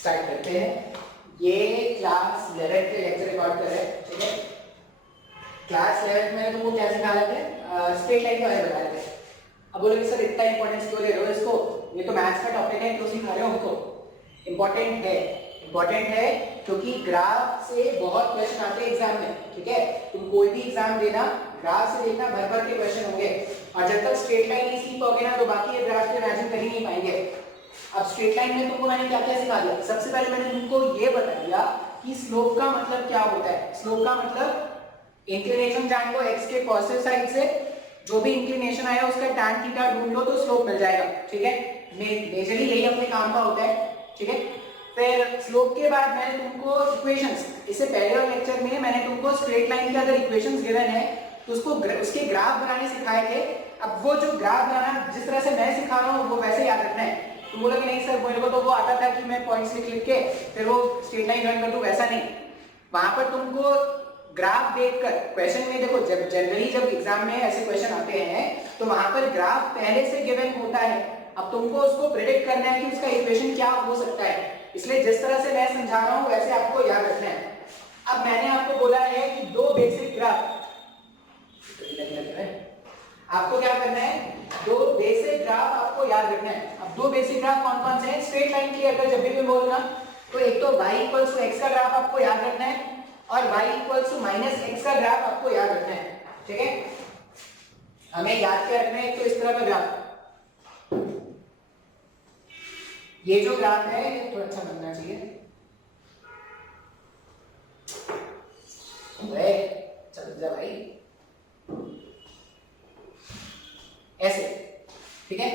Start करते हैं। ये क्लास 11 के लेक्चर रिकॉर्ड कर रहे हैं, ठीक है। क्लास 11 में तुमको क्या सिखा रहे थे? स्ट्रेट लाइन के बारे में बता रहे थे। अब बोलोगे सर इतना इंपॉर्टेंस क्यों दे रहे हो इसको, ये तो मैथ्स का टॉपिक है, क्यों सिखा रहे हो हमको? इंपॉर्टेंट है क्योंकि ग्राफ से बहुत क्वेश्चन आते हैं एग्जाम में, ठीक है। तुम कोई भी एग्जाम देना, ग्राफ से देखना, भर भर के क्वेश्चन होंगे, और जब तक स्ट्रेट लाइन नहीं सीख पाओगे ना तो बाकी ये ग्राफ पे इमेजिन कर ही नहीं पाएंगे। अब स्ट्रेट लाइन में तुमको मैंने क्या क्या सिखा दिया? सबसे पहले मैंने तुमको ये बता दिया कि स्लोप का मतलब क्या होता है। स्लोप का मतलब इंक्लिनेशन जान लो x के पॉजिटिव साइड से, जो भी इंक्लिनेशन आया उसका tan थीटा ढूंढ लो तो स्लोप मिल जाएगा, ठीक है। मेजरली यही अपने काम का होता है, ठीक है। फिर स्लोप के बाद मैंने तुमको इक्वेशंस, इससे पहले वाले लेक्चर में मैंने तुमको स्ट्रेट लाइन के अगर इक्वेशंस गिवन है तो उसके ग्राफ बनाने सिखाए थे। अब वो जो ग्राफ बनाना जिस तरह से मैं सिखा रहा हूँ वो वैसे याद रखना है। तुम बोलोगे नहीं सर मेरे को तो वो आता था कि मैं पॉइंट्स लिख के फिर वो स्ट्रेट लाइन ड्राइंग कर दूं, वैसा नहीं। वहां पर तुमको ग्राफ देखकर क्वेश्चन में देखो, जब एग्जाम में ऐसे क्वेश्चन आते हैं तो वहां पर ग्राफ पहले से गिवन होता है। अब तुमको उसको प्रेडिक्ट करना है कि उसका इक्वेशन क्या हो सकता है, इसलिए जिस तरह से मैं समझा रहा हूं वैसे आपको याद रखना है। अब मैंने आपको बोला है कि दो बेसिक ग्राफ, आपको क्या करना है, दो बेसिक ग्राफ आपको याद रखना है। अब दो बेसिक ग्राफ कौन कौन से हैं? स्ट्रेट लाइन की अगर जब भी मैं बोलूंगा तो एक तो y इक्वल्स टू x का ग्राफ आपको याद रखना है, और y equals to minus x का ग्राफ आपको याद रखना है, ठीक है। हमें याद क्या रखना है? तो इस तरह का ग्राफ, ये जो ग्राफ है ये थोड़ा अच्छा बनना चाहिए, चल जा भाई, ऐसे, ठीक है।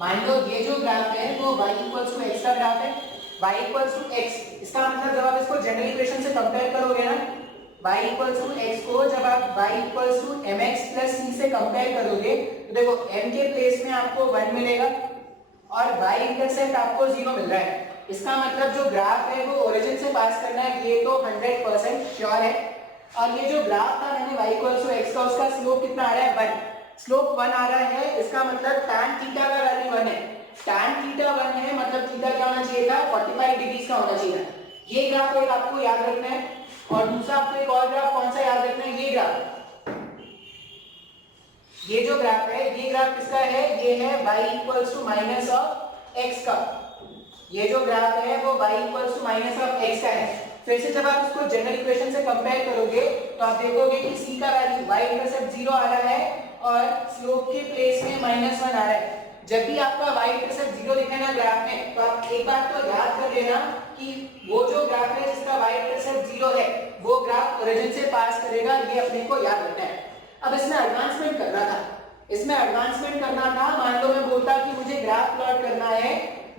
मान लो ये जो ग्राफ है वो y इक्वल्स टू x का ग्राफ है, y इक्वल्स टू x, इसका मतलब जब आप इसको जनरल इक्वेशन से कंपेयर करोगे ना, y इक्वल्स टू x को जब आप y equals to mx plus c से कंपेयर करोगे तो देखो m के प्लेस में आपको 1 मिलेगा और y इंटरसेप्ट आपको 0 मिल रहा है। इसका मतलब जो ग्राफ है वो ओरिजिन से पास करना है, ये तो 100% श्योर है। और ये जो ग्राफ था मैंने y इक्वल्स टू x का, उसका स्लोप कितना आ रहा है? 1। स्लोप 1 आ रहा है, इसका मतलब tan थीटा का वैल्यू 1 है। tan थीटा 1 है मतलब थीटा क्या होना चाहिए था? 45 डिग्री का होना चाहिए था। ये ग्राफ एक आपको याद रखना है, और दूसरा आपको एक और ग्राफ कौन सा याद रखना है? ये ग्राफ, ये जो ग्राफ है, ये ग्राफ किसका है? ये है y equals to minus of x का। ये जो ग्राफ है वो y equals to minus of x का है। फिर से जब आप इसको जनरल इक्वेशन से कंपेयर करोगे तो आप देखोगे कि c का वैल्यू y इंटरसेप्ट 0 आ रहा है और स्लोप के प्लेस में -1 आ रहा है। जब भी आपका y इंटरसेप्ट 0 दिखे ना ग्राफ में, तो आप एक बात तो याद कर लेना कि वो जो ग्राफ है जिसका y इंटरसेप्ट 0 है वो ग्राफ ओरिजिन से पास करेगा, ये अपने को याद रखना है। अब इसमें एडवांसमेंट करना था, मान लो मैं बोलता कि मुझे ग्राफ प्लॉट करना है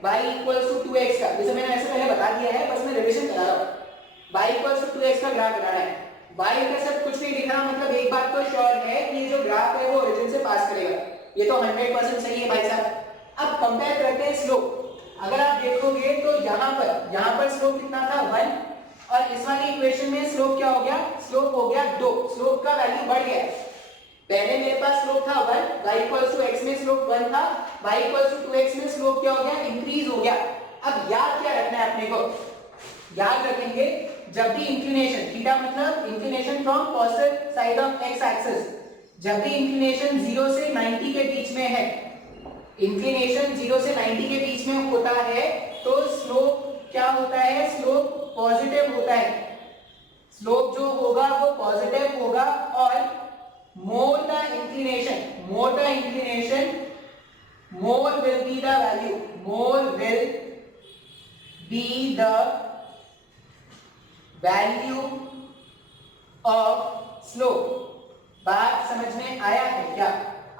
y इक्वल्स टू 2x का, जैसे मैंने ऐसे पहले बता दिया है, बस मैं रिवीजन करा रहा हूं। y इक्वल्स टू 2x का ग्राफ बनाना है, y इंटरसेप्ट कुछ नहीं दिख रहा, मतलब एक बात तो श्योर है कि ये जो ग्राफ है वो ओरिजिन से पास करेगा, ये तो 100% सही है भाई साहब। अब कंपेयर करते हैं स्लोप। अगर आप देखोगे तो यहाँ पर स्लोप कितना था? 1, और इस वाली इक्वेशन में स्लोप क्या हो गया? स्लोप हो गया 2, स्लोप का वैल्यू बढ़ गया। पहले मेरे पास स्लोप था 1, y इक्वल्स टू x में स्लोप 1 था, y इक्वल्स टू 2x में स्लोप क्या हो गया? इंक्रीज हो गया। अब याद क्या रखना है अपने को? याद रखेंगे जब भी इंक्लिनेशन, थीटा मतलब inclination from positive side of x axis, जब भी इंक्लिनेशन 0 से 90 के बीच में है, इंक्लिनेशन 0 से 90 के बीच में होता है तो स्लोप क्या होता है? स्लोप पॉजिटिव होता है। स्लोप जो होगा वो पॉजिटिव होगा, और more the inclination, more will be the value, more will be the value of slope। बात समझ में आया है क्या?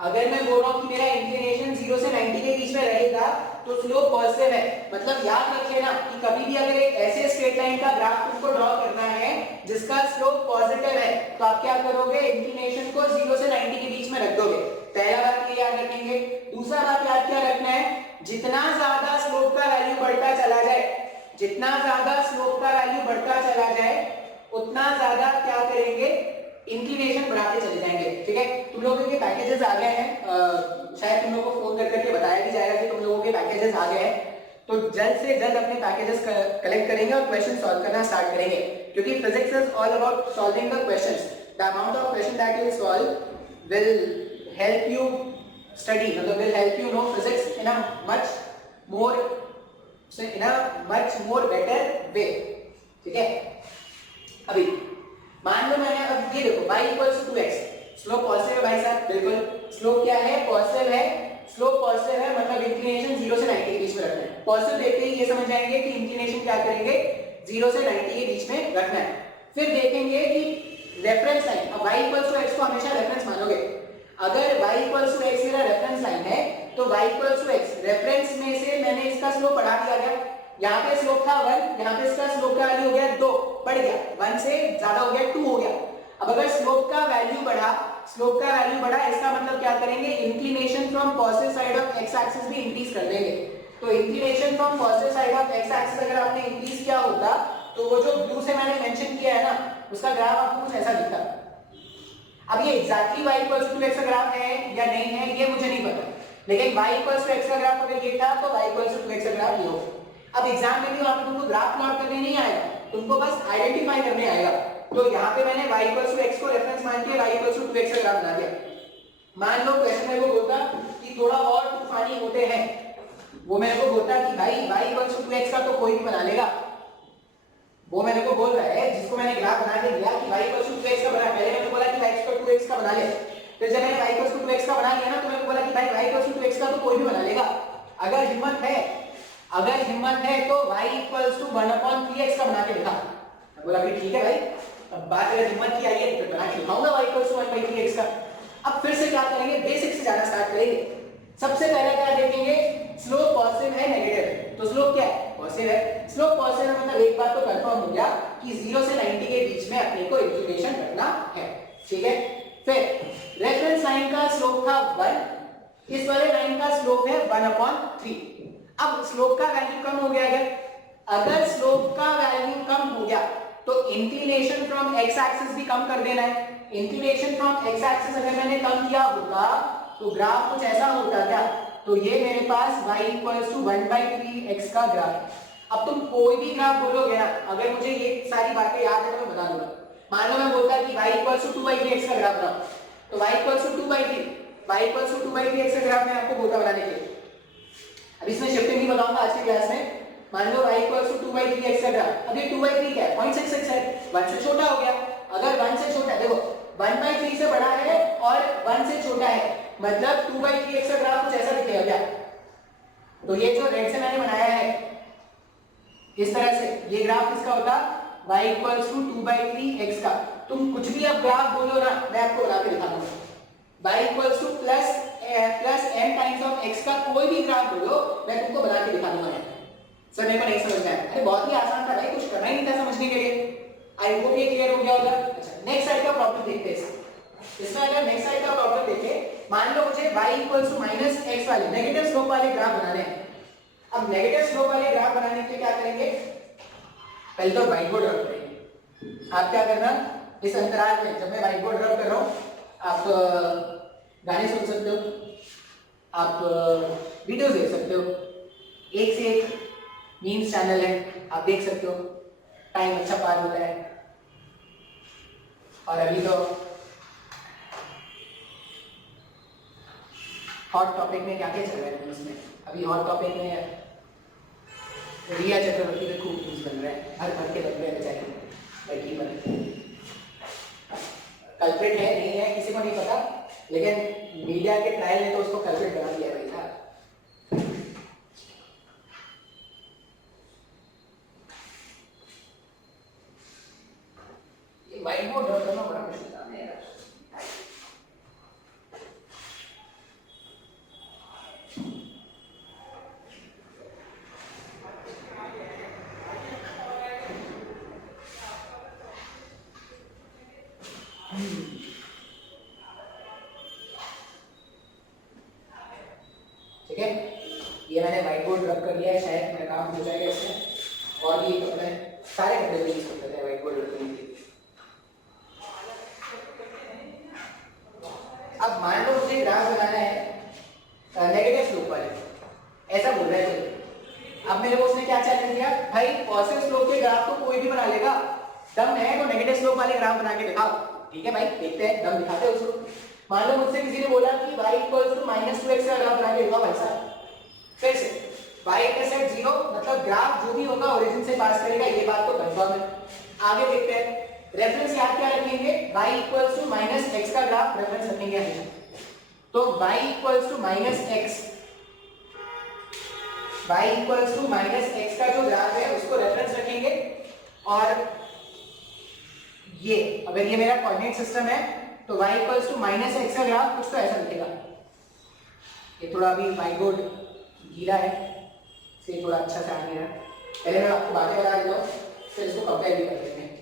अगर मैं बोल रहा हूं कि मेरा इंक्लिनेशन 0 से 90 के बीच में रहेगा तो स्लोप पॉजिटिव है, मतलब याद रखिए ना कि कभी भी अगर एक ऐसे स्ट्रेट लाइन का ग्राफ तुमको ड्रॉ करना है जिसका स्लोप पॉजिटिव है तो आप क्या करोगे? इंक्लिनेशन को 0 से 90 के बीच में रख दोगे। पहला बात ये याद रखेंगे। दूसरा बात याद क्या रखना है? जितना ज्यादा स्लोप का वैल्यू बढ़ता चला जाए, जितना ज्यादा स्लोप का वैल्यू बढ़ता चला जाए उतना ज्यादा क्या करेंगे? इंक्लिनेशन बढ़ाते चले जाएंगे, ठीक है। तुम लोगों के पैकेजेस आ गए हैं, शायद तुम लोगों को फोन कर करके बताया भी जाएगा कि तुम लोगों के पैकेजेस आ गए हैं। तो जल्द से जल्द अपने पैकेजेस कलेक्ट करेंगे और क्वेश्चन सॉल्व करना स्टार्ट करेंगे, क्योंकि physics is all about solving the questions. The amount of question that you solve will help you study, मतलब will help you know physics in a much more better way. ठीक है, अभी मान लो मैंने अब ये देखो y equals to 2x, slope positive है भाई साहब, बिल्कुल स्लोप क्या है, पॉजिटिव है. स्लोप पॉजिटिव है मतलब इंक्लिनेशन 0 से 90 के बीच में रखना है. पॉजिटिव देखते ही ये समझ जाएंगे कि इंक्लिनेशन क्या करेंगे, 0 से 90 के बीच में रखना है. फिर देखेंगे कि रेफरेंस लाइन, अब y इक्वल्स टू x को हमेशा रेफरेंस मानोगे. अगर y इक्वल्स टू x मेरा रेफरेंस लाइन है तो y equals to x reference में से मैंने इसका स्लोप बढ़ा दिया गया. यहाँ पे स्लोप था 1, यहाँ पे इसका स्लोप का वैल्यू हो गया 2, बढ़ गया, 1 से ज्यादा हो गया 2 हो गया. अब अगर स्लोप का वैल्यू बढ़ा, इसका मतलब क्या करेंगे, inclination from positive side of x axis भी इंक्रीज कर देंगे. तो inclination from positive side of x axis अगर आपने इंक्रीज किया होता तो वो जो ब्लू से मैंने मेंशन किया है ना, उसका ग्राफ आपको कुछ ऐसा दिखता. अब ये exactly y equals to x का ग्राफ है या नहीं है ये मुझे नहीं पता, लेकिन y इक्वल्स टू x का ग्राफ अगर ये था तो y इक्वल्स टू x का ग्राफ ये होगा. अब एग्जाम में भी वहां पे तुमको ग्राफ प्लॉट करने नहीं आएगा, तुमको बस आइडेंटिफाई करने आएगा. तो यहाँ पे मैंने y इक्वल्स टू x को रेफरेंस मान के y इक्वल्स टू 2x का ग्राफ बना दिया. मान लो क्वेश्चन में वो बोलता कि थोड़ा और तूफानी होते हैं, वो मेरे को बोलता कि भाई y इक्वल्स टू 2x का तो कोई भी बना लेगा. वो मेरे को बोल रहा है जिसको मैंने ग्राफ बना के दिया कि y इक्वल्स टू 2x का बना. पहले मैंने बोला कि y इक्वल्स टू 2x का बना ले, फिर जब मैंने y इक्वल्स टू 2x का बना लिया ना तो मैंने बोला कि भाई y इक्वल्स टू 2x का तो कोई भी बना लेगा. अगर हिम्मत है तो y इक्वल्स टू 1/3x का बना के दिखा. मैं बोला फिर ठीक है भाई, अब बात अगर हिम्मत की आई है तो बना के दिखाऊंगा y इक्वल्स टू 1/3x का. अब फिर से क्या करेंगे, बेसिक से जाना स्टार्ट करेंगे. सबसे पहले क्या देखेंगे, स्लोप पॉजिटिव है नेगेटिव है. तो स्लोप क्या है, पॉजिटिव है. स्लोप पॉजिटिव है मतलब एक बात तो कंफर्म हो गया कि 0 से 90 के बीच में अपने को इंक्लिनेशन रखना है. ठीक है, फिर रेफरेंस लाइन का स्लोप था 1, इस वाले लाइन का स्लोप है 1/3. अब स्लोप का वैल्यू कम हो गया है. अगर स्लोप का वैल्यू कम हो गया तो इंक्लिनेशन फ्रॉम x एक्सिस भी कम कर देना है. इंक्लिनेशन फ्रॉम x एक्सिस अगर मैंने कम किया होगा तो ग्राफ कुछ ऐसा होता क्या, तो ये मेरे पास y इक्वल्स टू 1/3x का ग्राफ. अब तुम कोई भी ग्राफ बोलोगे ना, अगर मुझे ये सारी बातें याद है तो मैं बता दूंगा. मान लो मैं बोलता कि y इक्वल्स टू 2/3x का ग्राफ बनाओ, तो y इक्वल्स टू 2/3x का ग्राफ मैं आपको बोलता बनाने के लिए. अब इसमें शिफ्टिंग भी बताऊंगा आज की क्लास में. मान लो y इक्वल्स टू 2/3x का ग्राफ, अब ये 2/3 क्या है, 0.66 है, 1 से छोटा हो गया. अगर 1 से छोटा, देखो 1/3 से बड़ा है और 1 से छोटा है, मतलब 2/3x का ग्राफ कुछ ऐसा दिखेगा क्या. तो ये जो रेड से मैंने बनाया है इस तरह से, ये ग्राफ किसका होता, y इक्वल्स टू 2/3x का. तुम कुछ भी अब ग्राफ बोलो ना, मैं आपको बना के दिखा दूंगा. y equals two plus m times of x का कोई भी ग्राफ बोलो, मैं तुमको बना के दिखा दूंगा. सर मेरे को नहीं समझ में आया. अरे बहुत ही आसान था भाई, कुछ करना ही नहीं था समझने के लिए. आई होप ये क्लियर हो गया होगा. अच्छा, नेक्स्ट साइड का प्रॉब्लम देखते हैं. इसमें अगर नेक्स्ट साइड का प्रॉब्लम देखें, मान लो मुझे y इक्वल्स टू -x वाले नेगेटिव स्लोप वाले ग्राफ बनाने हैं. अब नेगेटिव स्लोप वाले ग्राफ बनाने के लिए क्या करेंगे, पहले तो व्हाइट बोर्ड रब करेंगे. आप क्या करना, इस अंतराल में जब मैं व्हाइट बोर्ड रब कर रहा हूं, आप गाने सुन सकते हो, आप वीडियोस देख सकते हो. एक से एक मीम्स चैनल है, आप देख सकते हो. टाइम अच्छा पार हो रहा है. और अभी तो हॉट टॉपिक में क्या क्या चल रहा है इसमें, अभी हॉट टॉपिक में रिया चक्रवर्ती के खूब न्यूज बन रहा है. हर भर के लग रहे हैं बेचारी, लड़की बन कल्प्रिट है नहीं है किसी को नहीं पता, लेकिन मीडिया के ट्रायल ने तो उसको कल्प्रिट बना दिया भाई साहब. ये व्हाइट बोर्ड ड्रॉ करना बड़ा मुश्किल काम है यार. ठीक है, ये मैंने व्हाइट बोर्ड रब कर लिया है, शायद मेरा काम हो जाएगा इसमें. और भी कपड़े, सारे कपड़े भी यूज कर सकते हैं व्हाइट बोर्ड रब करने के लिए. अब मान लो मुझे ग्राफ बनाना है नेगेटिव स्लोप वाले, ऐसा बोल रहा है. अब क्या चैलेंज दिया भाई, पॉजिटिव स्लोप के ग्राफ तो कोई भी बना लेगा, दम है तो नेगेटिव स्लोप वाले ग्राफ बना के दिखाओ। ठीक है भाई, देखते हैं, दम दिखाते हैं उसको। मान लो मुझसे किसी ने बोला कि y इक्वल्स टू -2x का ग्राफ बना के दिखाओ भाई साहब। फिर से y इंटरसेक्ट 0 मतलब ग्राफ जो भी होगा ओरिजिन से पास करेगा, ये बात तो कंफर्म है। आगे देखते हैं, रेफरेंस याद क्या रखेंगे, y इक्वल्स टू -x का ग्राफ रेफरेंस रखेंगे हमेशा। तो y equals to -x, y equals to -x का जो ग्राफ है उसको रेफरेंस रखेंगे। और ये अगर ये मेरा कोऑर्डिनेट सिस्टम है तो y इक्वल्स टू -x का ग्राफ कुछ तो ऐसा दिखेगा। ये थोड़ा अभी व्हाइट बोर्ड गीला है, इसे थोड़ा अच्छा से आ नहीं रहा। पहले मैं आपको बातें बता देता हूँ, फिर इसको कंपेयर भी कर लेते हैं।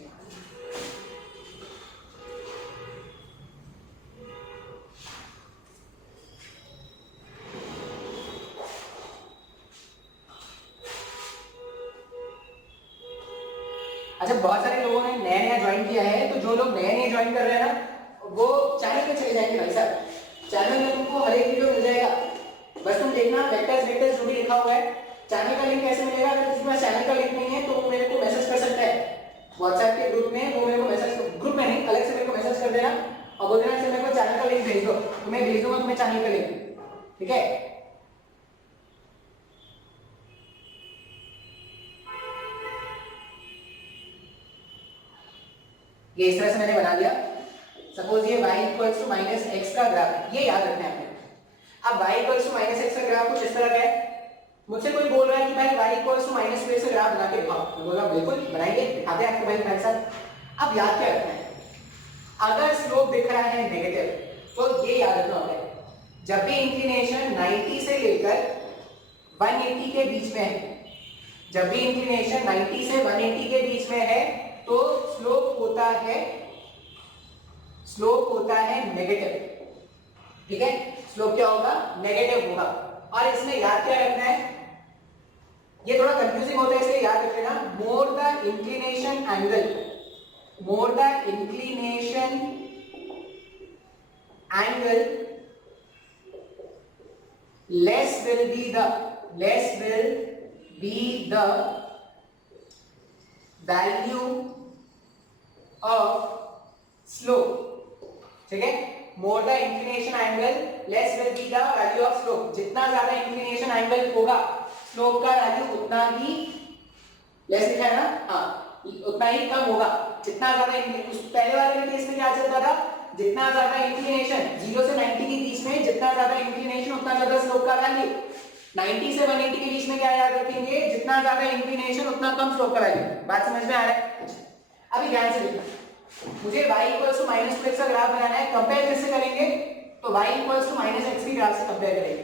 अच्छा, बहुत सारे लोगों ने नया नया ज्वाइन किया है, तो जो लोग नए ज्वाइन कर रहे हैं ना, वो चैनल पे चले जाएंगे भाई साहब। चैनल में तुमको हर एक वीडियो मिल जाएगा, बस तुम देखना वेक्टर्स जो भी लिखा हुआ है। चैनल का लिंक कैसे मिलेगा, अगर किसी के पास चैनल का लिंक नहीं है तो वो मेरे को मैसेज कर सकता है व्हाट्सएप के ग्रुप में। वो मेरे को मैसेज, ग्रुप में नहीं, अलग से मेरे को मैसेज कर देना और बोल देना मेरे को चैनल का लिंक भेज दो, तो मैं भेज दूंगा तुम्हें चैनल का लिंक। ठीक है, ये इस तरह से मैंने बना दिया। सपोज ये y इक्वल्स टू -x का ग्राफ है, ये याद रखना है आपने। अब y इक्वल्स टू -x का ग्राफ कुछ इस तरह का है। मुझसे कोई बोल रहा है कि भाई y इक्वल्स टू -2x का ग्राफ बना के दिखाओ, मैं बोलूंगा बिल्कुल बनाएंगे, दिखाते हैं आपको भाई साहब। अब याद क्या रखना है, अगर स्लोप दिख रहा है नेगेटिव तो ये याद रखना होता है, जब भी इंक्लिनेशन 90 से लेकर 180 के बीच में है, जब भी इंक्लिनेशन 90 से 180 के बीच में है तो स्लोप होता है नेगेटिव। ठीक है, स्लोप क्या होगा, नेगेटिव होगा। और इसमें याद क्या रखना है, ये थोड़ा कंफ्यूजिंग होता है इसलिए याद रख लेना, more the inclination angle less will be the value of slope. ठीक है, more the inclination angle less will be the value of slope. जितना ज्यादा इंक्लिनेशन एंगल होगा स्लोप का वैल्यू उतना ही लेस लिखा है ना, हाँ, उतना ही कम होगा। जितना ज्यादा पहले वाले में केस में क्या चलता था, जितना ज्यादा इंक्लिनेशन 0 से 90 के बीच में, जितना ज्यादा इंक्लिनेशन उतना ज्यादा स्लोप का वैल्यू। 90 से 180 के बीच में क्या याद रखेंगे, जितना ज्यादा इंक्लिनेशन उतना कम स्लोप का वैल्यू। बात समझ में आ रहा है? अभी ध्यान से देखना, मुझे y इक्वल्स टू -2x का ग्राफ बनाना है। कंपेयर किससे करेंगे, तो y इक्वल्स टू -x के ग्राफ से कंपेयर करेंगे।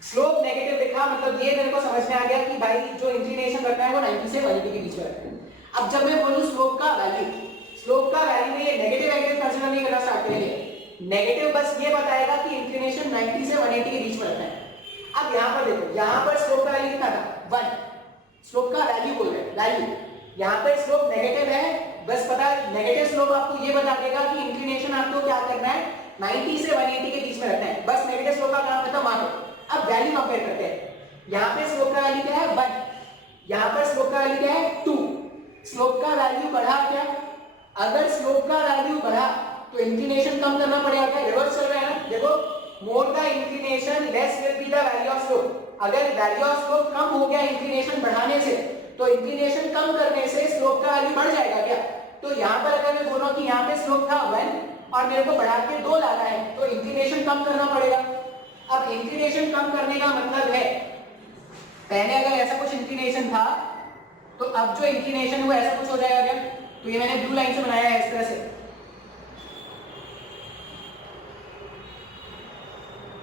स्लोप नेगेटिव दिखा मतलब ये मेरे को समझ में आ गया कि भाई जो इंक्लिनेशन रखना है वो 90 से 180 के बीच में रखना है। अब जब मैं बोलूं स्लोप का वैल्यू में ये नेगेटिव एंगल कंसीडर नहीं करना स्टार्ट करेंगे। नेगेटिव बस ये बताएगा कि इंक्लिनेशन 90 से 180 के बीच में रखना है। अब यहां पर देखो, यहां पर स्लोप का वैल्यू कितना था, 1। स्लोप का वैल्यू बोल रहे हैं, वैल्यू। यहां पर स्लोप नेगेटिव है, बस पता नेगेटिव स्लोप आपको ये बता देगा कि इंक्लिनेशन आपको क्या करना है, 90 से 180 के बीच में रखना है। बस नेगेटिव स्लोप का काम खत्म। मानो अब वैल्यू कंपेयर करते हैं। यहां पे स्लोप का वैल्यू क्या है, 1। यहां पर स्लोप का वैल्यू क्या है, 2। स्लोप का वैल्यू बढ़ा क्या, अगर स्लोप का वैल्यू बढ़ा तो इंक्लिनेशन कम करना पड़ेगा क्या, रिवर्स चल रहा है ना। देखो, more the inclination less will be the value of slope. अगर वैल्यू ऑफ स्लोप कम हो गया इंक्लिनेशन बढ़ाने से, तो इंक्लिनेशन कम करने से स्लोप का वैल्यू बढ़ जाएगा क्या। तो यहां पर अगर मैं बोलूं कि यहां पे स्लोप था 1 और मेरे को बढ़ा के 2 लाना है, तो इंक्लिनेशन कम करना पड़ेगा। अब इंक्लिनेशन कम करने का मतलब है, पहले अगर ऐसा कुछ इंक्लिनेशन था तो अब जो इंक्लिनेशन वो ऐसा कुछ हो जाएगा क्या। तो ये मैंने ब्लू लाइन से बनाया है इस तरह से,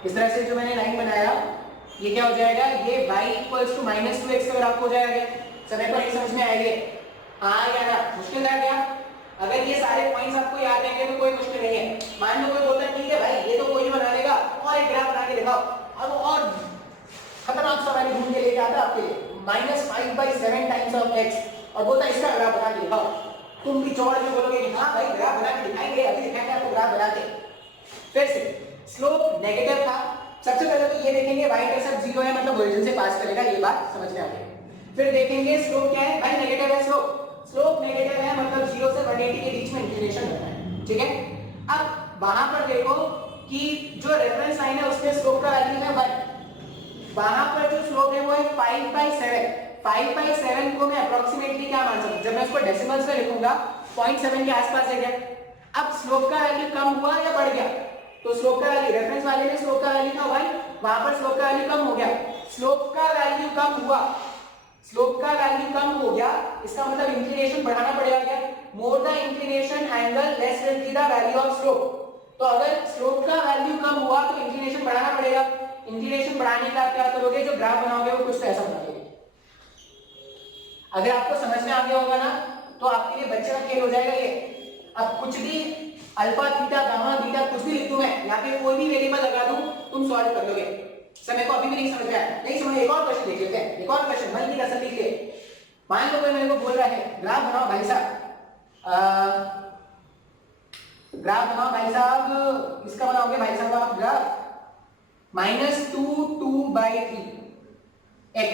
इस तरह से जो मैंने लाइन बनाया ये क्या हो जाएगा, ये y इक्वल्स टू -2x का ग्राफ हो जाएगा। समय पर एक समझ में आएगा, हाँ या ना, मुश्किल है क्या। अगर ये सारे पॉइंट्स आपको याद रहेंगे तो कोई मुश्किल नहीं है। मान लो कोई बोलता है ठीक है भाई ये तो कोई बना लेगा, और एक ग्राफ बना के दिखाओ, और खतरनाक सा मैंने ढूंढ के लेके आता आपके लिए, -5/7 टाइम्स ऑफ x, और बोलता इसका ग्राफ बना के दिखाओ। तुम भी चौड़ में बोलोगे कि हाँ भाई ग्राफ बना के दिखाएंगे, अभी दिखाएंगे आपको ग्राफ बना के। फिर से स्लोप नेगेटिव था, सबसे पहले तो ये देखेंगे y इंटरसेप्ट 0 है मतलब ओरिजिन से पास करेगा, ये बात समझ में आ गई। फिर देखेंगे स्लोप क्या है भाई, नेगेटिव है स्लोप, स्लोप नेगेटिव है मतलब 0 से 180 के बीच में इंक्लिनेशन होता है, ठीक है। अब वहां पर देखो कि जो रेफरेंस लाइन है उसमें स्लोप का वैल्यू है 1, वहां पर जो स्लोप है वो है 5/7, 5/7 को मैं अप्रोक्सीमेटली क्या मान सकता हूं, जब मैं उसको डेसिमल्स में लिखूंगा 0.7 के आसपास है क्या। अब स्लोप का वैल्यू कम हुआ या बढ़ गया, तो स्लोप का वैल्यू रेफरेंस वाले में स्लोप का वैल्यू था 1, वहां पर स्लोप का वैल्यू कम हो गया, स्लोप का वैल्यू कम हुआ, स्लोप का वैल्यू कम हो गया, इसका मतलब इंक्लिनेशन बढ़ाना पड़ेगा क्या, more the inclination angle less will be the value of slope. तो अगर स्लोप का वैल्यू कम हुआ तो इंक्लिनेशन बढ़ाना पड़ेगा, इंक्लिनेशन बढ़ाने का क्या करोगे, जो ग्राफ बनाओगे वो कुछ तो ऐसा बनाओगे। अगर आपको समझ में आ गया होगा ना तो आपके लिए बच्चे का खेल हो जाएगा ये। अब कुछ भी अल्फा थीटा गामा बीटा कुछ भी लिख दूं मैं, यहाँ पे कोई भी वेरिएबल लगा दूं, तुम सॉल्व कर लोगे। सर मेरे को अभी भी नहीं समझ में आया, नहीं समझ, एक और क्वेश्चन देख लेते हैं, एक और क्वेश्चन मन की कसम लीजिए। मान लो कोई मेरे को बोल रहा है ग्राफ बनाओ भाई साहब, ग्राफ बनाओ भाई साहब, किसका बनाओगे भाई साहब आप ग्राफ, -2 2/3 x,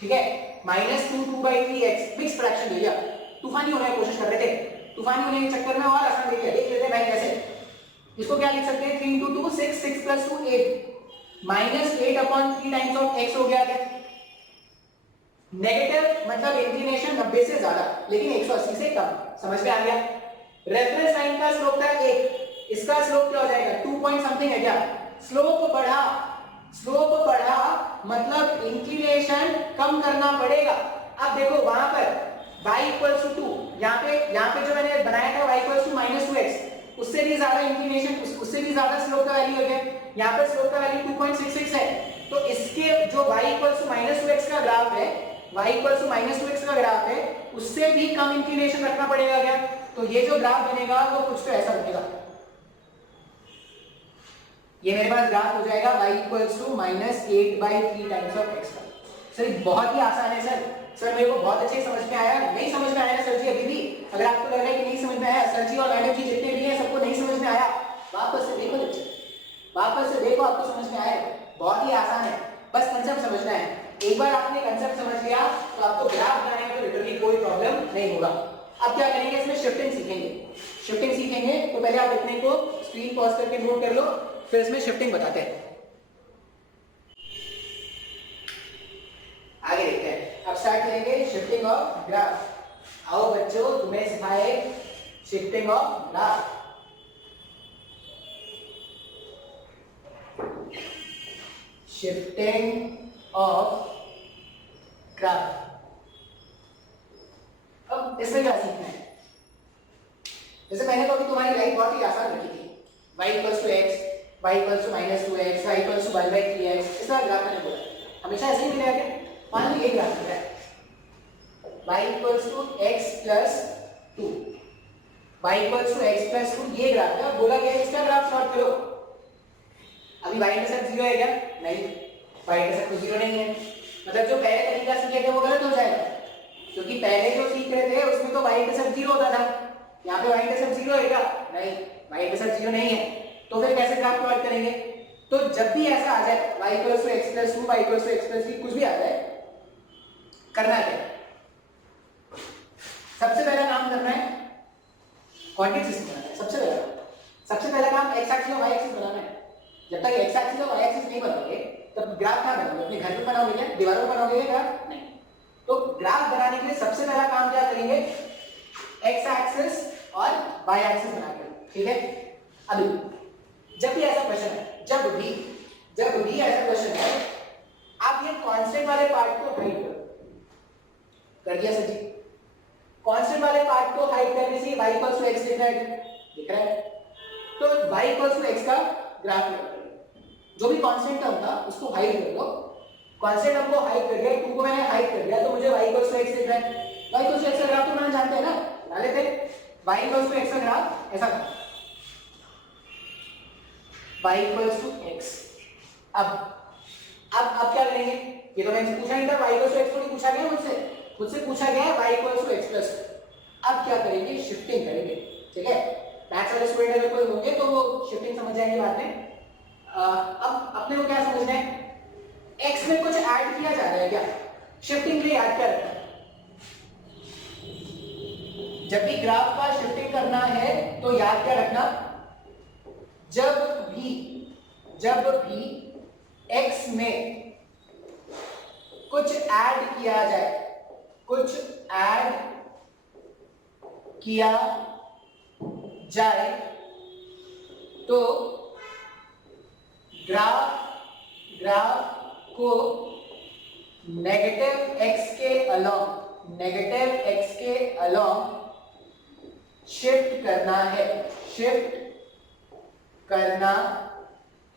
ठीक है, -2 2/3 x, मिक्स फ्रैक्शन ले लिया, तूफानी होने की कोशिश कर रहे थे, तूफानी होने के चक्कर में और आसान ले लिया, देख लेते हैं भाई कैसे। इसको क्या लिख सकते हैं, 3 × 2 6, 6 + 2 8, -8/3 टाइम्स ऑफ x हो गया क्या, नेगेटिव मतलब इंक्लिनेशन 90 से ज्यादा लेकिन 180 से कम, समझ में आ गया। रेफरेंस लाइन का स्लोप था 1, इसका स्लोप क्या हो जाएगा 2 पॉइंट समथिंग है क्या, स्लोप बढ़ा, स्लोप बढ़ा मतलब इंक्लिनेशन कम करना पड़ेगा। अब देखो वहां पर y = 2, यहाँ पे जो मैंने बनाया था y = -2x, उससे भी ज्यादा इंक्लिनेशन, उससे भी ज्यादा स्लोप का वैल्यू हो गया, यहाँ पे स्लोप का वैल्यू 2.66 है, तो इसके जो y = -2x का ग्राफ है, y = -2x का ग्राफ है, उससे भी कम इंक्लिनेशन रखना पड़ेगा क्या, तो ये जो ग्राफ बनेगा वो कुछ तो ऐसा बनेगा, ये मेरे पास ग्राफ हो जाएगा y = -8/3 टाइम्स ऑफ x का। सर बहुत ही आसान है सर, सर मेरे को बहुत अच्छे समझ में आया, नहीं समझ में आया सर जी अभी भी, अगर आपको लग रहा है कि नहीं समझ में आया, सर जी और मैडम जी जितने भी हैं सबको नहीं समझ में आया, वापस से देखो लेक्चर, वापस से देखो, आपको समझ में आएगा, बहुत ही आसान है, बस कंसेप्ट समझना है। एक बार आपने कंसेप्ट समझ लिया तो आपको ग्राफ बनाने में लिटरली कोई प्रॉब्लम नहीं होगा। अब क्या करेंगे, इसमें शिफ्टिंग सीखेंगे, शिफ्टिंग सीखेंगे, तो पहले आप इतने को स्क्रीन पॉज करके नोट कर लो, फिर इसमें शिफ्टिंग बताते हैं, आगे देखते हैं। अब स्टार्ट करेंगे शिफ्टिंग ऑफ ग्राफ। आओ बच्चों तुम्हें सिखाए shifting of graph. Shifting of graph. अब इसमें क्या सीखना है, जैसे मैंने तो अभी तुम्हारी लाइफ बहुत ही आसान रखी थी, y = x, y = -2x, y = 1/3x, इसका ग्राफ मैंने बोला हमेशा ऐसे ही मिलेगा क्या, मान लो ये ग्राफ है y = x + 2, y = x + 2 ये ग्राफ है, बोला गया इसका ग्राफ प्लॉट करो। अभी y इंटरसेप्ट 0 है क्या, नहीं, y इंटरसेप्ट तो 0 नहीं है, मतलब जो पहले तरीका सीखे थे वो गलत हो जाएगा, क्योंकि पहले जो सीख रहे थे उसमें तो y इंटरसेप्ट 0 होता था, यहाँ पे y इंटरसेप्ट 0 है क्या, नहीं, y इंटरसेप्ट 0 नहीं है, तो फिर कैसे ग्राफ प्लॉट करेंगे। तो जब भी ऐसा आ जाए y = x + 2, y = x + 3 कुछ भी आ जाए, करना क्या, सबसे पहला काम करना है कोऑर्डिनेट सिस्टम बनाना है, सबसे पहला काम x एक्सिस और y एक्सिस बनाना है। जब तक x एक्सिस और y एक्सिस नहीं बनाओगे तब ग्राफ क्या बनाओगे, अपने घर में बनाओगे क्या, दीवारों पर बनाओगे क्या, नहीं। तो ग्राफ बनाने के लिए सबसे पहला काम क्या करेंगे, x एक्सिस और y एक्सिस बनाएंगे, ठीक है। अभी जब भी ऐसा क्वेश्चन है, जब भी ऐसा क्वेश्चन है, आप ये कांस्टेंट वाले पार्ट को हाइड कर दिया सर जी, कांस्टेंट वाले पार्ट को हाइड करने से y = x दिख रहा है, तो y = x का ग्राफ लगाओ, जो भी कांस्टेंट टर्म था उसको हाइड कर दो, कांस्टेंट टर्म को हाइड कर दिया, 2 को मैंने हाइड कर दिया, तो मुझे y = x दिख रहा है, y = x का ग्राफ तो मैंने जानते हैं ना, बना लेते हैं, y = x का ग्राफ ऐसा था, y = x। अब क्या करेंगे, ये तो मैंने पूछा नहीं था, y = x थोड़ी पूछा गया मुझसे पूछा गया है y = x + 2। अब क्या करेंगे, शिफ्टिंग करेंगे, ठीक है। मैथ्स वाले स्टूडेंट अगर कोई होंगे तो वो शिफ्टिंग समझ जाएंगे बाद में। अब अपने को क्या समझना है, x में कुछ ऐड किया जा रहा है क्या, शिफ्टिंग के लिए याद क्या रखना, जब भी ग्राफ का शिफ्टिंग करना है तो याद क्या रखना, जब भी x में कुछ ऐड किया जाए, कुछ ऐड किया जाए तो ग्राफ को नेगेटिव x के अलोंग शिफ्ट करना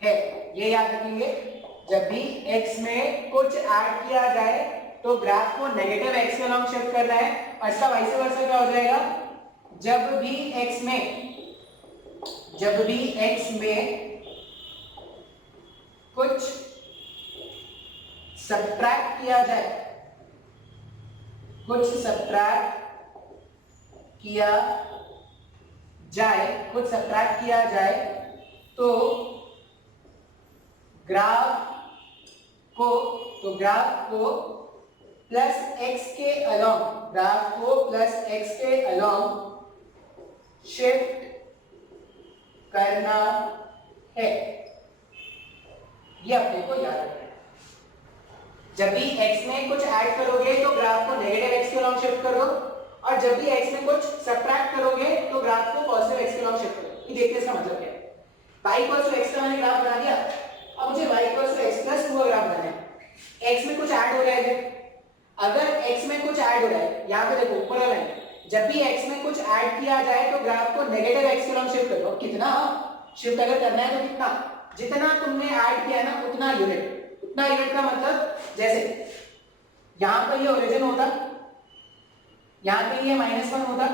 है। ये याद रखेंगे, जब भी x में कुछ ऐड किया जाए तो ग्राफ को नेगेटिव x के अलोंग शिफ्ट करना है। और इसका वाइस वर्सा क्या हो जाएगा, जब भी x में कुछ सब्ट्रैक्ट किया जाए तो ग्राफ को प्लस x के अलोंग शिफ्ट करना है। ये अपने को याद रखना है, जब भी x में कुछ ऐड करोगे तो ग्राफ को नेगेटिव x के अलोंग शिफ्ट करो, और जब भी x में कुछ सब्ट्रैक्ट करोगे तो ग्राफ को पॉजिटिव x के अलोंग शिफ्ट करो। ये देखते हैं इसका मतलब क्या है। y इक्वल्स टू x का मैंने ग्राफ बना दिया, अब मुझे y equals to x plus 2 का ग्राफ बनाना है। x में कुछ ऐड हो रहा है, अगर x में कुछ ऐड हो रहा है, यहां पे देखो ऊपर वाला है, जब भी x में कुछ ऐड किया जाए तो ग्राफ को नेगेटिव x के अलोंग शिफ्ट करो। कितना शिफ्ट अगर करना है तो कितना, जितना तुमने ऐड किया ना उतना यूनिट का मतलब, जैसे यहां पर ये ओरिजिन होता, यहां पे ये -1 होता,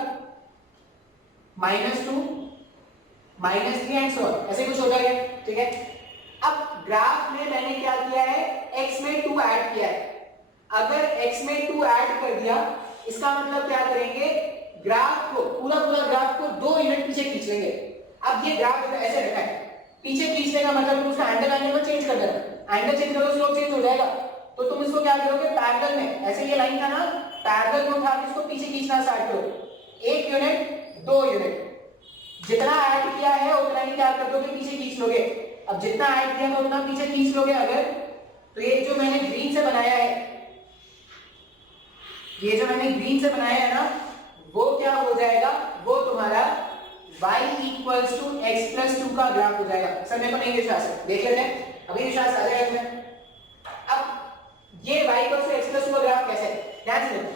-2 -3 एंड सो ऑन, ऐसे कुछ होता है, ठीक है। अब ग्राफ में मैंने क्या किया है, x में 2 ऐड किया है। अगर x में 2 ऐड कर दिया, इसका मतलब क्या करेंगे, ग्राफ को पूरा ग्राफ को 2 यूनिट पीछे खींच लेंगे। अब ये ग्राफ ऐसे रखा है, पीछे खींचने का मतलब तुम उसका एंगल में चेंज कर देना, एंगल चेंज करो स्लोप चेंज हो जाएगा। तो तुम इसको क्या करोगे, पैरेलल में, ऐसे ये लाइन था ना, पैरेलल में उठा के इसको पीछे खींचना स्टार्ट करो, 1 यूनिट 2 यूनिट, जितना ऐड किया है उतना ही क्या कर दोगे, पीछे खींच लोगे। अब जितना ऐड किया था उतना पीछे खींच लोगे अगर, तो ये जो मैंने ग्रीन से बनाया है, ना, वो क्या हो जाएगा, वो तुम्हारा y equals to x plus 2 का ग्राफ हो जाएगा। सर मेरे को नहीं विश्वास है, देख लेते हैं, अभी विश्वास आ जाएगा इसमें। अब ये y equals to x plus 2 का ग्राफ कैसे है, ध्यान से देखो।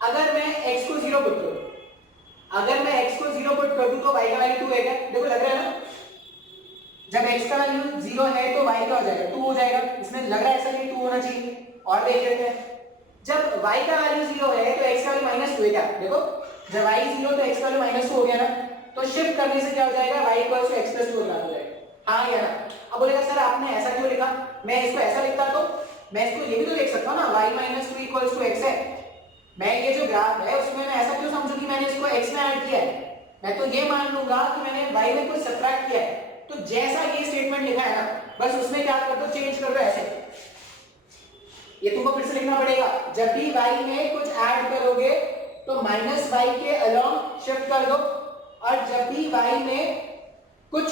अगर मैं x को 0 पुट करूं, तो y का वैल्यू 2 है क्या, देखो लग रहा है ना, जब x का वैल्यू 0 है तो y क्या हो जाएगा, 2 हो जाएगा। इसमें लग रहा है ऐसा कि 2 होना चाहिए। और देख लेते हैं, जब y का वैल्यू 0 है तो x का वैल्यू -2 है क्या, देखो जब y 0 तो x का वैल्यू -2 हो गया ना, तो शिफ्ट करने से क्या हो जाएगा, y equals to x plus 2 हो जाएगा। हाँ या ना। अब बोलेगा सर आपने ऐसा क्यों लिखा, मैं इसको ऐसा लिखता तो मैं इसको ये भी तो लिख सकता हूं ना, y - 2 इक्वल्स टू x है। मैं ये जो ग्राफ है उसमें मैं ऐसा क्यों समझूं कि मैंने इसको x में ऐड किया है, मैं तो ये मान लूंगा कि मैंने y में कुछ सब्ट्रैक्ट किया है। तो जैसा ये स्टेटमेंट लिखा है ना, बस उसमें क्या कर दो, चेंज कर दो ऐसे। ये तुमको फिर से लिखना पड़ेगा, जब भी y में कुछ ऐड करोगे तो -y के अलोंग शिफ्ट कर दो, और जब भी y में कुछ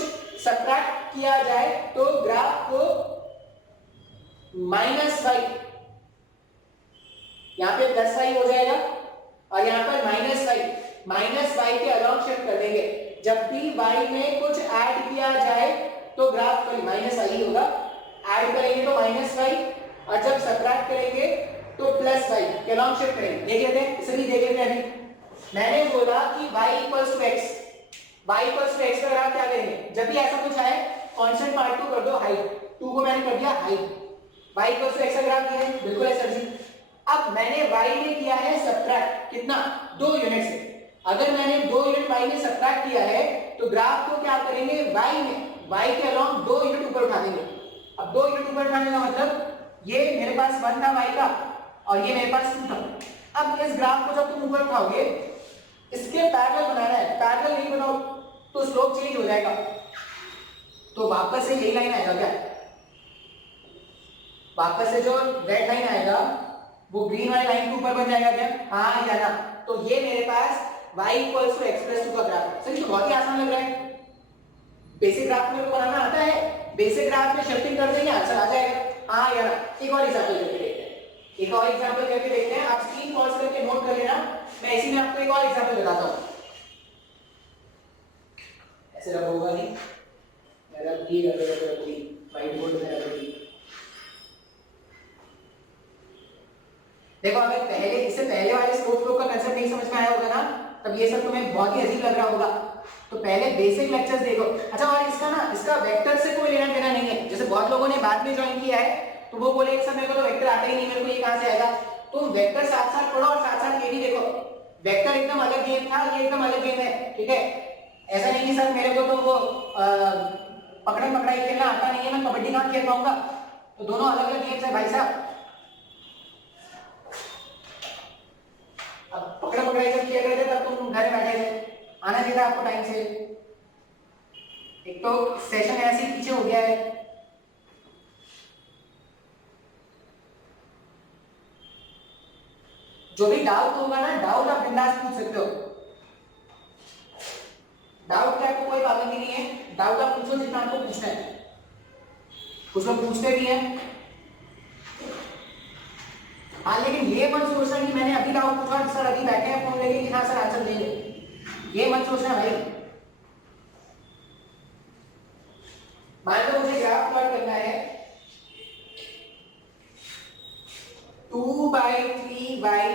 सब्ट्रैक्ट किया जाए तो ग्राफ को -y, यहां पे +y हो जाएगा और यहां पर -y के अलोंग शिफ्ट कर देंगे। जब भी y में कुछ ऐड किया जाए तो ग्राफ को -y होगा, ऐड करेंगे तो -y, और जब सब्ट्रैक्ट करेंगे तो +y के अलोंग शिफ्ट करेंगे। देख लेते हैं, इसे भी देख लेते हैं। अभी मैंने बोला कि y इक्वल्स टू x, का ग्राफ क्या करेंगे, जब भी ऐसा कुछ आए कांस्टेंट पार्ट को कर दो हाइट, 2 को मैंने कर दिया hide, y equals to x का ग्राफ किया है, बिल्कुल है सर जी। अब मैंने y में किया है सब्ट्रैक्ट, कितना, 2 यूनिट से। अगर मैंने 2 यूनिट y में सब्ट्रैक्ट किया है तो ग्राफ को क्या करेंगे, y के अलोंग 2 यूनिट ऊपर उठा देंगे। अब 2 यूनिट ऊपर उठाने का मतलब, ये मेरे पास 1 था y का और ये मेरे पास 2 था। अब इस ग्राफ को जब तुम ऊपर उठाओगे, इसके पैरेलल बनाना है, पैरेलल नहीं बनाओ तो स्लोप चेंज हो जाएगा, तो वापस से यही लाइन आएगा क्या, वापस से जो रेड लाइन आएगा वो ग्रीन वाली लाइन के ऊपर बन जाएगा क्या? हाँ या ना? तो ये मेरे पास y equals to x plus 2 का ग्राफ है। सर ये तो बहुत ही आसान लग रहा है, बेसिक ग्राफ में तो बनाना आता है, बेसिक ग्राफ में शिफ्टिंग कर देंगे आंसर आ जाएगा। हाँ या ना? एक और एग्जांपल करके देखते हैं, एक और एग्जांपल करके देखते हैं। आप स्क्रीन पॉज करके नोट कर लेना, मैं इसी में आपको एक और एग्जांपल बताता हूं। ऐसे रब होगा नहीं, मैं रब की व्हाइट बोर्ड में रब की। देखो अगर पहले इससे पहले वाले स्लोप फ्लो का कांसेप्ट नहीं समझ में आया होगा ना, तब ये सब तुम्हें बहुत ही अजीब लग रहा होगा। तो पहले बेसिक लेक्चर्स देखो। अच्छा और इसका ना, इसका वेक्टर से कोई लेना देना नहीं है। जैसे बहुत लोगों ने बाद में ज्वाइन किया है तो वो बोले एक समय को तो वेक्टर आता ही नहीं, मेरे को ये कहां से आएगा? तो वेक्टर साथ साथ पढ़ो और साथ साथ ये भी देखो। वेक्टर एकदम अलग गेम था, ये एकदम अलग गेम है, ठीक है? ऐसा नहीं कि सर मेरे को तो वो पकड़म पकड़ाई खेलना आता नहीं है, मैं कबड्डी कहां खेल पाऊंगा। तो दोनों अलग अलग गेम्स है भाई साहब। अब पकड़ा पकड़ाई जब खेल रहे थे तब तुम घर में बैठे थे, आना चाहिए था आपको टाइम से। एक तो सेशन ऐसे ही पीछे हो गया है। जो भी डाउट होगा ना, डाउट आप बिंदास पूछ सकते हो। डाउट की आपको कोई पाबंदी नहीं है, डाउट आप पूछो जितना आपको पूछना है। कुछ लोग पूछते भी हैं। हाँ लेकिन ये मत सोचना कि मैंने अभी डाउट पूछा सर अभी बैठे हैं फोन लेके कि हाँ सर आंसर देंगे, ये मत सोचना भाई। मान लो मुझे ग्राफ प्लॉट करना है 2/3y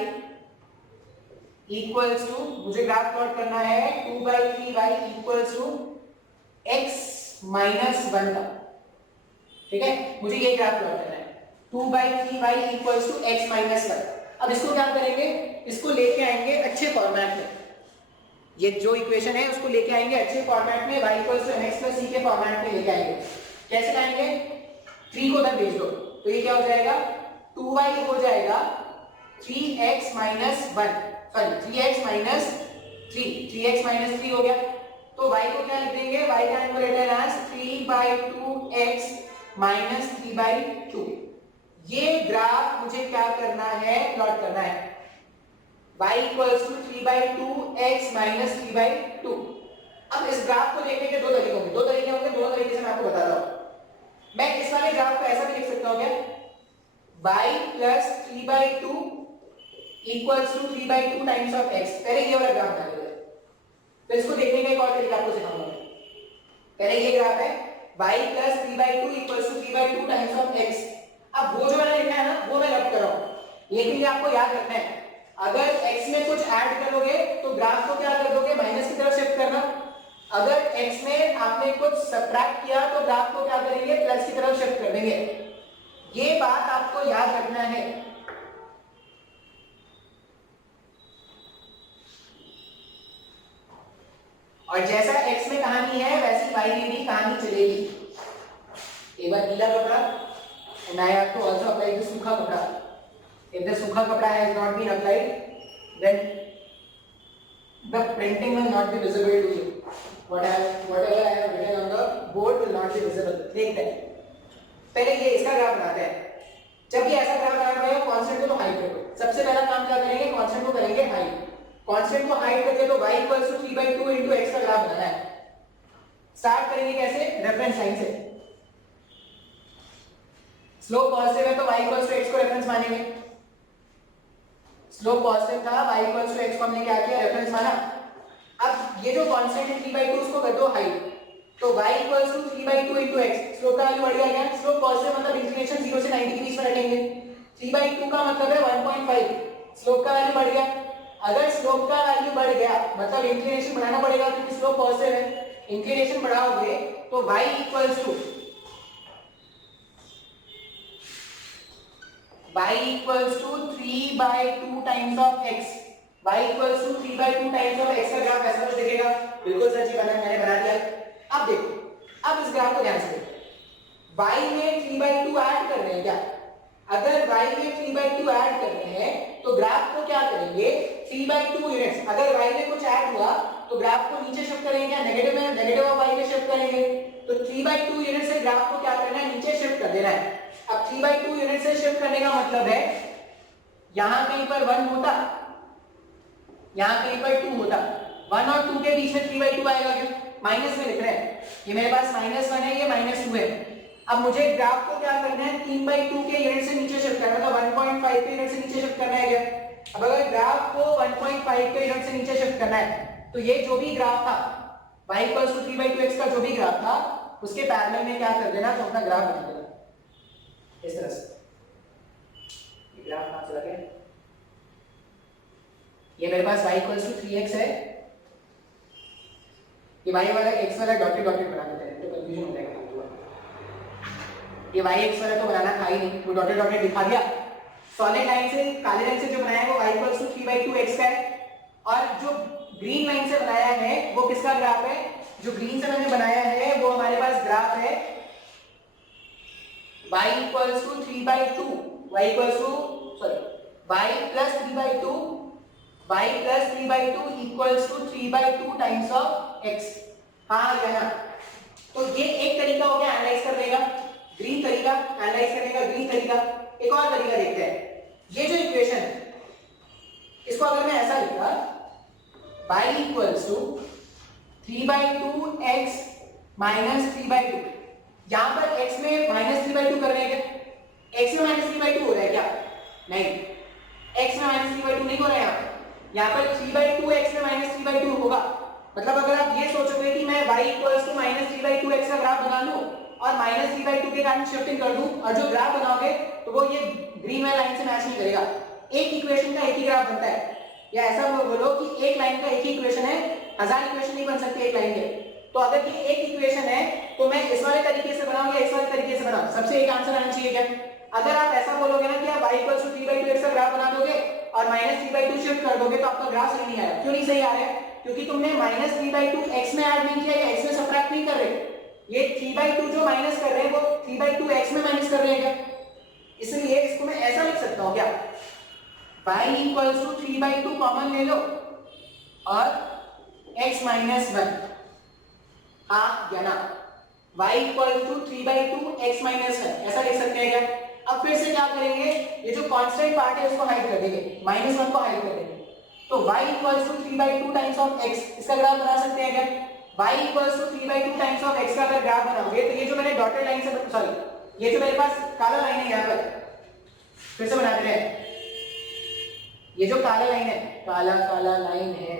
इक्वल्स टू, मुझे ग्राफ प्लॉट करना है 2/3y equals to x minus 1 का, ठीक है? मुझे ये ग्राफ प्लॉट करना है 2/3y equals to x minus 1। अब इसको क्या करेंगे, इसको लेके आएंगे अच्छे फॉर्मेट में। ये जो इक्वेशन है उसको लेके आएंगे अच्छे फॉर्मेट में, y equals to mx plus c के फॉर्मेट में लेके आएंगे। कैसे लाएंगे? 3 को उधर भेज दो तो ये क्या हो जाएगा, 2y हो जाएगा 3x minus 1, sorry 3x minus 3, 3x minus 3 हो गया। तो y को क्या लिख देंगे, y का न्यूमरेटर एज 3/2x माइनस 3/2। ये ग्राफ मुझे क्या करना है, प्लॉट करना है। y equals to 3/2x minus 3/2। अब इस ग्राफ को देखने के दो तरीके होंगे, दो तरीके होंगे, दोनों तरीके से मैं आपको बता रहा हूं। मैं इस वाले ग्राफ को ऐसा भी लिख सकता हूं क्या, y plus 3/2 equals to 3/2 times of x। पहले ये वाला ग्राफ बना लो, तो इसको देखने का एक और तरीका आपको सिखाऊंगा। पहले ये ग्राफ है y plus 3/2 equals to 3/2 times of x। अब वो जो मैंने लिखा है ना वो मैं रब कर रहा हूं, लेकिन ये आपको याद रखना है, अगर x में कुछ ऐड करोगे तो ग्राफ को क्या कर दोगे, माइनस की तरफ शिफ्ट करना। अगर x में आपने कुछ सब्ट्रैक्ट किया तो ग्राफ को क्या करेंगे, प्लस की तरफ शिफ्ट कर देंगे। ये बात आपको याद रखना है। और जैसा x में कहानी है वैसी y में भी कहानी चलेगी। एक बार गीला कपड़ा, and I have to also apply the सूखा कपड़ा। If the सूखा कपड़ा has not been applied, then the printing will not be visible to you. Whatever I have written on the board will not be visible. देखते हैं, पहले ये इसका graph बनाते हैं। जब ये ऐसा ग्राफ बना रहे हो, कांस्टेंट को तो हाइड करो। सबसे पहला काम क्या करेंगे, कांस्टेंट को करेंगे हाइड। कांस्टेंट को हाइड करके तो y equals to 3/2 into x का ग्राफ बनाना है। स्टार्ट करेंगे कैसे, रेफरेंस लाइन से। स्लोप पॉजिटिव है तो y इक्वल्स टू x को रेफरेंस मानेंगे। स्लोप पॉजिटिव था, y इक्वल्स टू x को हमने क्या किया, रेफरेंस माना। अब ये जो कांस्टेंट है 3/2 उसको कर दो हाइड, तो y equals to 3/2 into x। Slope का वैल्यू बढ़ गया क्या, स्लोप पॉजिटिव मतलब इंक्लिनेशन 0 से 90 के बीच में रखेंगे। 3/2 का मतलब है 1.5, स्लोप का वैल्यू बढ़ गया। अगर स्लोप का वैल्यू बढ़ गया मतलब इंक्लिनेशन बढ़ाना पड़ेगा क्योंकि स्लोप पॉजिटिव है। इंक्लिनेशन बढ़ाओगे तो y equals to y equals to 3/2 times of x। y equals to 3/2 times of x का ग्राफ ऐसा कुछ दिखेगा, बिल्कुल सच ही बना, मैंने बना दिया। अब देखो, अब इस ग्राफ को ध्यान से देखो, y में 3/2 ऐड कर रहे हैं क्या? अगर y में 3/2 ऐड कर रहे हैं तो ग्राफ को क्या करेंगे, 3/2 यूनिट्स। अगर y में कुछ ऐड हुआ तो ग्राफ को नीचे शिफ्ट करेंगे क्या, नेगेटिव में, नेगेटिव ऑफ y में शिफ्ट करेंगे। तो 3/2 यूनिट से ग्राफ को क्या करना है, नीचे शिफ्ट कर देना है। अब 3/2 यूनिट से शिफ्ट करने का मतलब है यहां कहीं पर 1 होता, यहां कहीं पर 2 होता, 1 और 2 के बीच में 3/2 आएगा क्यों? माइनस में लिख रहे हैं, ये मेरे पास -1 है, ये -2 है। अब मुझे ग्राफ को क्या करना है, 3/2 के यूनिट से नीचे शिफ्ट करना है, मतलब 1.5 के यूनिट से नीचे शिफ्ट करना है क्या? अब अगर ग्राफ को 1.5 के यूनिट से नीचे शिफ्ट करना है तो ये जो भी ग्राफ था y = 3/2x का जो भी ग्राफ था उसके पैरेलल में क्या कर देना, तो अपना ग्राफ बना देना इस तरह से। ये ग्राफ कहां चला गया? ये मेरे पास y = 3x है, ये y वाला x वाला डॉटेड डॉटेड बना देते हैं तो कंफ्यूजन हो जाएगा। ये y x वाला तो बनाना था ही नहीं, वो डॉटेड डॉटेड दिखा दिया। सॉलिड लाइन से, काले लाइन से जो बनाया है वो y = 3/2x का है, और जो ग्रीन लाइन से बनाया है वो किसका ग्राफ है? जो ग्रीन से मैंने बनाया है वो हमारे पास ग्राफ है y = 3/2, y plus 3/2 equals to 3/2 times of x। हाँ या ना? तो ये एक तरीका हो गया एनालाइज करने का, ग्रीन तरीका एनालाइज करने का, ग्रीन तरीका। एक और तरीका देखते हैं। ये जो इक्वेशन है इसको अगर मैं ऐसा लिखता, y = 3/2x - 3/2, यहां पर x में -3/2 कर रहे हैं क्या? x में -3/2 हो रहा है क्या? नहीं, x में -3/2 नहीं हो रहा है, यहाँ पर 3/2 x में -3/2 होगा। मतलब अगर आप ये सोचोगे कि मैं y = -3/2x का ग्राफ बना लूं और -3/2 के कारण शिफ्टिंग कर दूं, और जो ग्राफ बनाओगे तो वो ये ग्रीन वाली लाइन से मैच नहीं करेगा। एक इक्वेशन का एक ही ग्राफ बनता है, या ऐसा बोलो कि एक लाइन का एक ही इक्वेशन है, 1000 इक्वेशन नहीं बन सकती एक लाइन के। तो अगर ये एक इक्वेशन है तो मैं इस वाले तरीके से बनाऊं या इस वाले तरीके से बनाऊं, सबसे एक आंसर आना चाहिए क्या? अगर आप ऐसा बोलोगे ना कि आप y = 3/2x का ग्राफ बना दोगे और -3/2 शिफ्ट कर दोगे तो आपका ग्राफ सही नहीं आएगा। क्यों नहीं सही आ रहा है? क्योंकि तुमने -3/2 x में ऐड नहीं किया या x में सबट्रैक्ट नहीं कर रहे। ये 3/2 जो माइनस कर रहे हैं वो 3/2 x में माइनस कर रहे हैं क्या? इसलिए इसको मैं ऐसा लिख सकता हूं क्या, y = 3/2 कॉमन ले लो और x - 1, हाँ या ना? y = 3/2 x - 1 ऐसा लिख सकते हैं क्या? अब फिर से क्या करेंगे, ये जो कांस्टेंट पार्ट है उसको हाइड कर देंगे, -1 को हाइड कर देंगे, तो y = 3/2 टाइम्स ऑफ x, इसका ग्राफ बना सकते हैं क्या? y = 3/2 टाइम्स ऑफ x का अगर ग्राफ बनाओगे तो ये जो मैंने डॉटेड लाइन से, सॉरी ये जो मेरे पास काला लाइन है यहाँ पर, फिर से बना दे रहे हैं, ये जो काला लाइन है, काला लाइन है,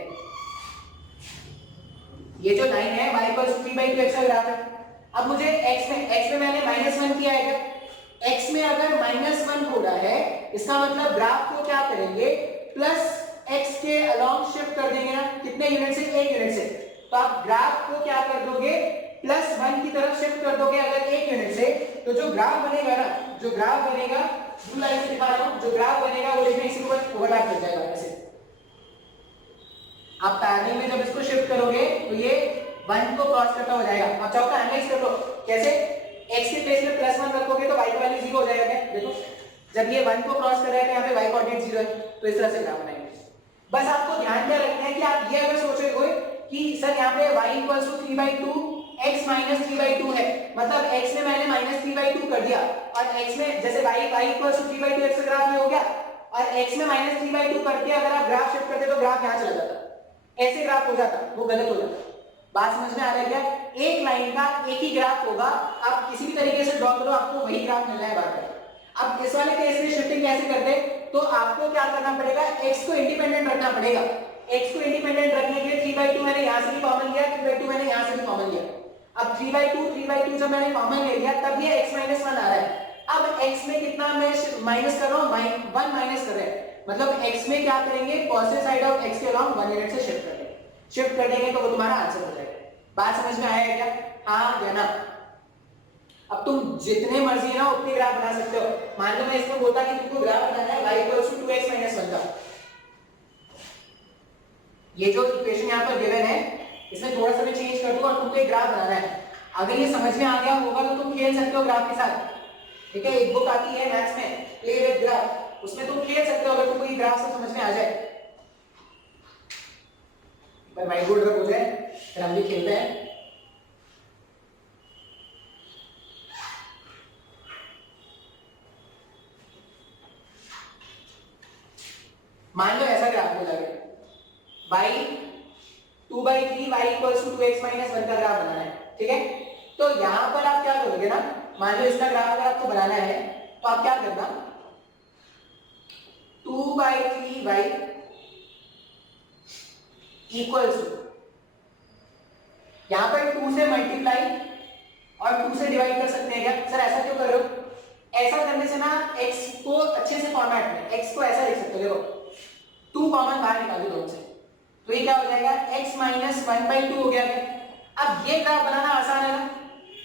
ये जो लाइन है y = 3/2 x का ग्राफ है। अब मुझे x में मैंने -1 किया है क्या? x में अगर -1 हो रहा है इसका मतलब ग्राफ को क्या करेंगे, +x के अलोंग शिफ्ट कर देंगे ना, कितने यूनिट से? 1 यूनिट से। तो आप ग्राफ को क्या कर दोगे, +1 की तरफ शिफ्ट कर दोगे अगर 1 यूनिट से, तो जो ग्राफ बनेगा ना, जो ग्राफ बनेगा, ब्लू लाइन से दिखा रहा हूं, जो ग्राफ बनेगा वो इसमें इसी को ओवरलैप कर जाएगा ऐसे। आप पैरेलल में जब इसको शिफ्ट करोगे तो ये 1 को क्रॉस करता हो जाएगा। अब चाहो तो एनालाइज कर लो कैसे, x के प्लेस में +1 रखोगे तो y की वैल्यू 0 हो जाएगा क्या? देखो जब ये 1 को क्रॉस कर रहा है तो यहाँ पे y कोऑर्डिनेट 0 है, तो इस तरह से ग्राफ बनाएंगे। बस आपको ध्यान क्या रखना है कि आप ये अगर सोचोगे कि सर यहाँ पे y = 3/2 x - 3/2 है, मतलब x में मैंने -3/2 कर दिया और x में जैसे y = 3/2 x का ग्राफ ये हो गया और x में -3/2 करके अगर आप ग्राफ शिफ्ट करते तो ग्राफ यहाँ चला जाता, ऐसे ग्राफ हो जाता, वो गलत हो जाता। बात समझ में आ रहा है क्या? एक लाइन का एक ही ग्राफ होगा, आप किसी भी तरीके से ड्रॉ करो आपको वही ग्राफ मिलना है बार बार। अब इस वाले केस में शिफ्टिंग कैसे करते, तो आपको क्या करना पड़ेगा, x को इंडिपेंडेंट रखना पड़ेगा। x को इंडिपेंडेंट रखने के लिए 3/2 मैंने यहां से भी कॉमन लिया, 3/2 मैंने यहां से भी कॉमन लिया। अब 3/2 जब मैंने कॉमन ले लिया तब ये x - 1 आ रहा है। अब x में कितना मैं माइनस कर रहा हूं, 1 माइनस कर रहे हैं, मतलब x में क्या करेंगे, पॉजिटिव साइड ऑफ x के अलोंग 1 यूनिट से शिफ्ट कर देंगे। शिफ्ट कर देंगे तो वो तुम्हारा आंसर हो जाएगा। बात समझ में आया क्या? हाँ या ना? अब तुम जितने मर्जी ना उतने ग्राफ बना सकते हो। मान लो मैं इसमें बोलता कि तुमको ग्राफ बनाना है y = 2x - 1 का, ये जो इक्वेशन यहाँ पर गिवन है इसमें थोड़ा सा मैं चेंज कर दूं और तुमको एक ग्राफ बनाना है। अगर ये समझ में आ गया होगा तो तुम खेल सकते हो ग्राफ के साथ, ठीक है? एक बुक आती है मैथ्स में, प्ले विद ग्राफ, उसमें तुम खेल सकते हो अगर तुमको ये ग्राफ से समझ में आ जाए। पर व्हाइट बोर्ड रब हो जाए फिर हम भी खेलते हैं। मतलब ऐसा ग्राफ बोला गया by 2/3 y equals to 2x minus 1 का ग्राफ बनाना है, ठीक है। तो यहां पर आप क्या करोगे ना, मान लो इसका ग्राफ अगर आपको बनाना है तो आप क्या करना, 2/3y इक्वल्स टू, यहां पर 2 से मल्टीप्लाई और 2 से डिवाइड कर सकते हैं क्या? सर ऐसा क्यों कर रहे हो? ऐसा करने से ना x को अच्छे से फॉर्मेट में, x को ऐसा लिख सकते हो, देखो 2 कॉमन बाहर निकाल दो दोनों से, तो ये क्या हो जाएगा, x माइनस 1/2 हो गया। अब ये ग्राफ बनाना आसान है ना,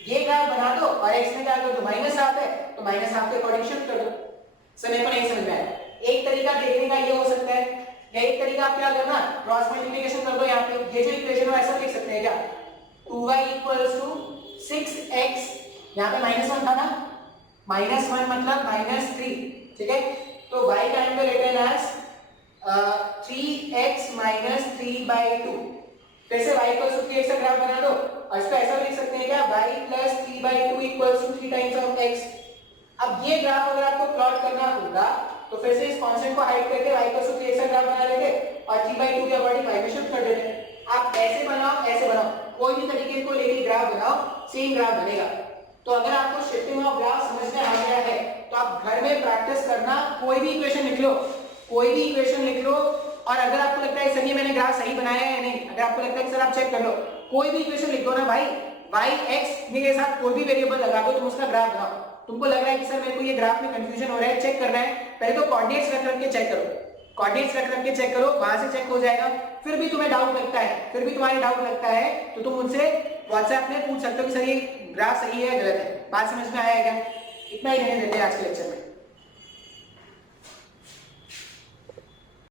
ये ग्राफ बना दो और x में क्या कर दो, माइनस हाफ है तो माइनस हाफ के अकॉर्डिंग शिफ्ट कर दो। सर मेरे को नहीं समझ में आया। एक तरीका देखने का ये हो सकता है, या एक तरीका आप क्या करना, क्रॉस मल्टीप्लिकेशन कर दो। यहाँ पे ये जो इक्वेशन है ऐसा लिख सकते हैं क्या, 2y इक्वल्स टू 6x, यहाँ पे -1 था ना, -1 मतलब -3, ठीक है। तो y can be written as 3x minus 3/2। फिर से y इक्वल्स टू 3x का ग्राफ बना दो और इसको ऐसा लिख सकते हैं क्या, y plus 3/2 equals to 3 times of x। अब ये ग्राफ अगर आपको प्लॉट करना होगा तो फिर से इस कांस्टेंट को हाइड करके y इक्वल्स टू 3x का ग्राफ बना लेंगे और 3/2 के अकॉर्डिंग y में शिफ्ट कर देते। आप ऐसे बनाओ, ऐसे बनाओ, कोई भी तरीके को लेके ग्राफ बनाओ, सेम ग्राफ बनेगा। तो अगर आपको शिफ्टिंग ऑफ ग्राफ समझ में आ गया है तो आप घर में प्रैक्टिस करना, कोई भी इक्वेशन लिख लो, कोई भी इक्वेशन लिख लो, और अगर आपको लगता है सर ये मैंने ग्राफ सही बनाया है या नहीं, अगर आपको लगता है कि सर आप चेक कर लो, कोई भी इक्वेशन लिख दो ना भाई, y x के साथ कोई भी वेरिएबल लगा दो, तुम उसका ग्राफ बनाओ। तुमको लग रहा है कि सर मेरे को ये ग्राफ में कंफ्यूजन हो रहा है, चेक करना है, पहले तो कोऑर्डिनेट्स रख के चेक करो, कोऑर्डिनेट्स रख के चेक करो, वहां से चेक हो जाएगा। फिर भी तुम्हें डाउट लगता है, फिर भी तुम्हारे डाउट लगता है तो तुम उनसे व्हाट्सएप में पूछ सकते हो कि सर ये ग्राफ सही है गलत है। बात समझ में आया क्या? इतना ही रहने देते हैं आज के लेक्चर में।